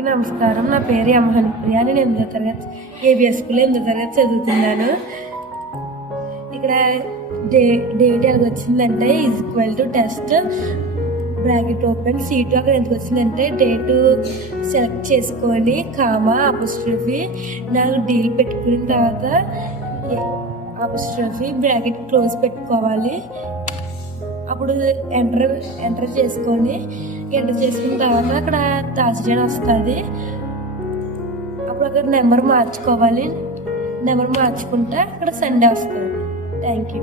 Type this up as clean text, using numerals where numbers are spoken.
అందరికీ నమస్కారం. నా పేరు ఎం హనుప్రియ. నేను 8వ తరగతి ఏబిఎస్ స్కూల్లో 8వ తరగతి చదువుతున్నాను. ఇక్కడ డేట్ ఎలాగ వచ్చిందంటే equal to test bracket open seat అక్కడ ఎందుకు వచ్చిందంటే డేటు సెలెక్ట్ చేసుకొని కామా అపోస్ట్రఫీ నాకు డీల్ పెట్టుకున్న తర్వాత అపోస్ట్రఫీ బ్రాకెట్ క్లోజ్ పెట్టుకోవాలి. అప్పుడు ఎంటర్ చేసుకున్న తర్వాత అక్కడ థర్స్డే వస్తుంది. అప్పుడు అక్కడ నెంబర్ మార్చుకోవాలి. నెంబర్ మార్చుకుంటే అక్కడ సండే వస్తుంది. Thank you.